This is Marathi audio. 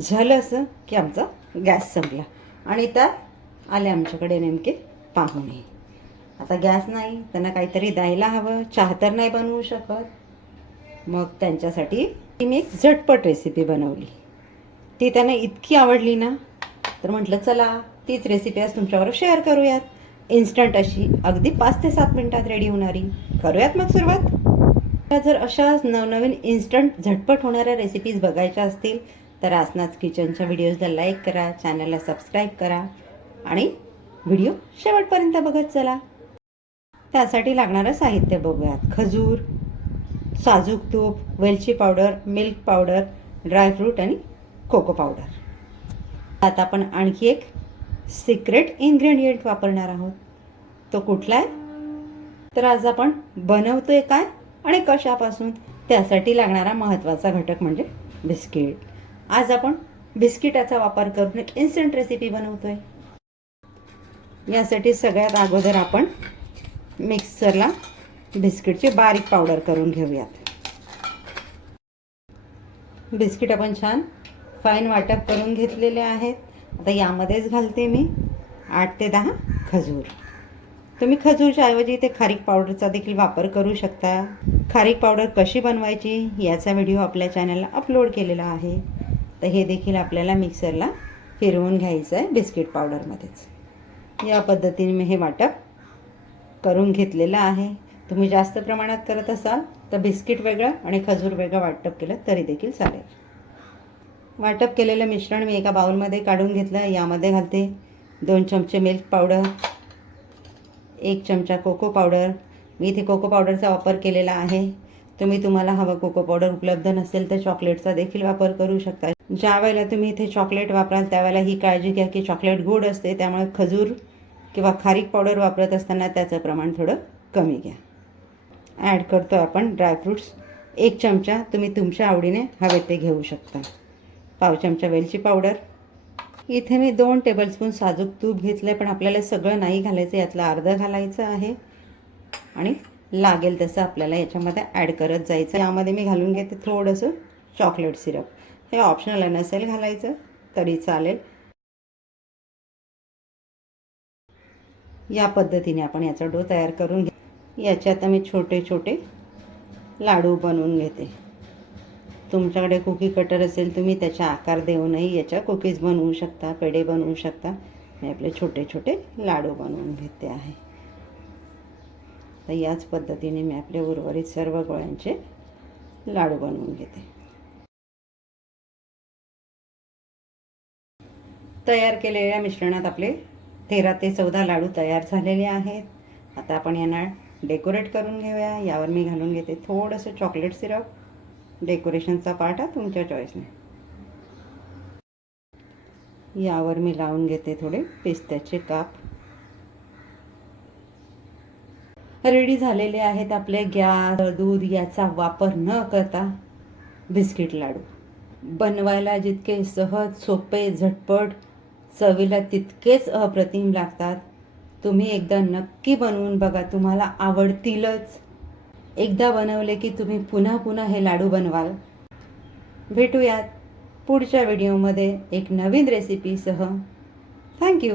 झालं असं की आमचा गॅस संपला आणि त्यात आले आमच्याकडे नेमके पाहुणे. आता गॅस नाही, त्यांना काहीतरी द्यायला हवं, चहा तर नाही बनवू शकत. मग त्यांच्यासाठी मी एक झटपट रेसिपी बनवली. ती त्यांना इतकी आवडली ना, तर म्हटलं चला तीच रेसिपी आज तुमच्याबरोबर शेअर करूयात. इन्स्टंट अशी, अगदी 5 ते 7 मिनिटात रेडी होणारी. करूयात मग सुरुवात. जर अशा नवनवीन इन्स्टंट झटपट होणाऱ्या रेसिपीज बघायच्या असतील तर आसनाच किचनच्या व्हिडिओजला लाईक करा, चॅनलला सबस्क्राईब करा आणि व्हिडिओ शेवटपर्यंत बघत चला. त्यासाठी लागणारं साहित्य बघूयात. खजूर, साजूक तूप, वेलची पावडर, मिल्क पावडर, ड्रायफ्रूट आणि कोको पावडर. आता आपण आणखी एक सिक्रेट इन्ग्रेडियंट वापरणार आहोत. तो कुठला आहे? तर आज आपण बनवतोय काय आणि कशापासून, त्यासाठी लागणारा महत्त्वाचा घटक म्हणजे बिस्किट. आज आपण बिस्किटाचा वापर करून एक इन्स्टंट रेसिपी बनवतोय. यासाठी सगळ्यात अगोदर आपण मिक्सरला बिस्किटची बारीक पावडर करून घेऊयात. बिस्किट आपण छान फाईन वाटप करून घेतलेले आहेत. आता यामध्येच घालते मी 8 ते 10 खजूर. तुम्ही खजूरच्या ऐवजी इथे खारीक पावडरचा देखील वापर करू शकता. खारीक पावडर कशी बनवायची याचा व्हिडिओ आपल्या चॅनलला अपलोड केलेला आहे. तर हे देखील आपल्याला मिक्सरला फिरवून घ्यायचं आहे बिस्किट पावडरमध्येच. या पद्धतीने मी हे वाटप करून घेतलेलं आहे. तुम्ही जास्त प्रमाणात करत असाल तर बिस्किट वेगळं आणि खजूर वेगळं वाटप केलं तरी देखील चालेल. वाटप केलेलं मिश्रण मी एका बाउलमध्ये काढून घेतलं. यामध्ये घालते 2 चमचे मिल्क पावडर, 1 चमचा कोको पावडर. मी इथे कोको पावडरचा वापर केलेला आहे. तुम्हाला हवं कोको पावडर उपलब्ध नसेल तर चॉकलेटचा देखील वापर करू शकता. ज्या वेळेला तुम्ही इथे चॉकलेट वापराल त्यावेळेला ही काळजी घ्या की चॉकलेट गोड असते, त्यामुळे खजूर किंवा खारीक पावडर वापरत असताना त्याचं प्रमाण थोडं कमी घ्या. ॲड करतो आपण ड्रायफ्रूट्स. 1 चमचा तुम्ही तुमच्या आवडीने हवे ते घेऊ शकता. पाव चमचा वेलची पावडर. इथे मी 2 टेबलस्पून साजूक तूप घेतलं आहे, पण आपल्याला सगळं नाही घालायचं, यातलं अर्धं घालायचं आहे आणि लागेल तसं आपल्याला याच्यामध्ये ॲड करत जायचं. यामध्ये मी घालून घेते थोडंसं चॉकलेट सिरप. हे ऑप्शनल आहे, नसेल घालायचं तरी चालेल. या पद्धतीने आपण याचा डो तयार करून घे. याच्यात मी छोटे छोटे लाडू बनवून घेते. तुमच्याकडे कुकी कटर असेल तुम्ही त्याचा आकार देऊनही याच्या कुकीज बनवू शकता, पेढे बनवू शकता. मी आपले छोटे छोटे लाडू बनवून घेते आहे. तर याच पद्धतीने मी आपले उर्वरित सर्व गोळ्यांचे लाडू बनवून घेते. तयार केलेल्या मिश्रणात आपले 13 ते 14 लाडू तयार झालेले आहेत. आता आपण यांना डेकोरेट करून घेऊया. यावर मी घालून घेते थोडंसं चॉकलेट सिरप. डेकोरेशनचा पार्ट हा तुमच्या चॉईसने. यावर मी लावून घेते थोडे पिस्त्याचे काप. रेडी झालेले आहेत आपले गॅस, दूध याचा वापर न करता बिस्किट लाडू. बनवायला जितके सहज, सोपे, झटपट, चवीला तितकेच अप्रतिम लागतात. तुम्ही एकदा नक्की बनवून बघा, तुम्हाला आवडतीलच. एकदा बनवले की तुम्ही पुन्हा पुन्हा हे लाडू बनवाल. भेटूयात पुढच्या व्हिडिओमध्ये एक नवीन रेसिपीसह. थँक्यू.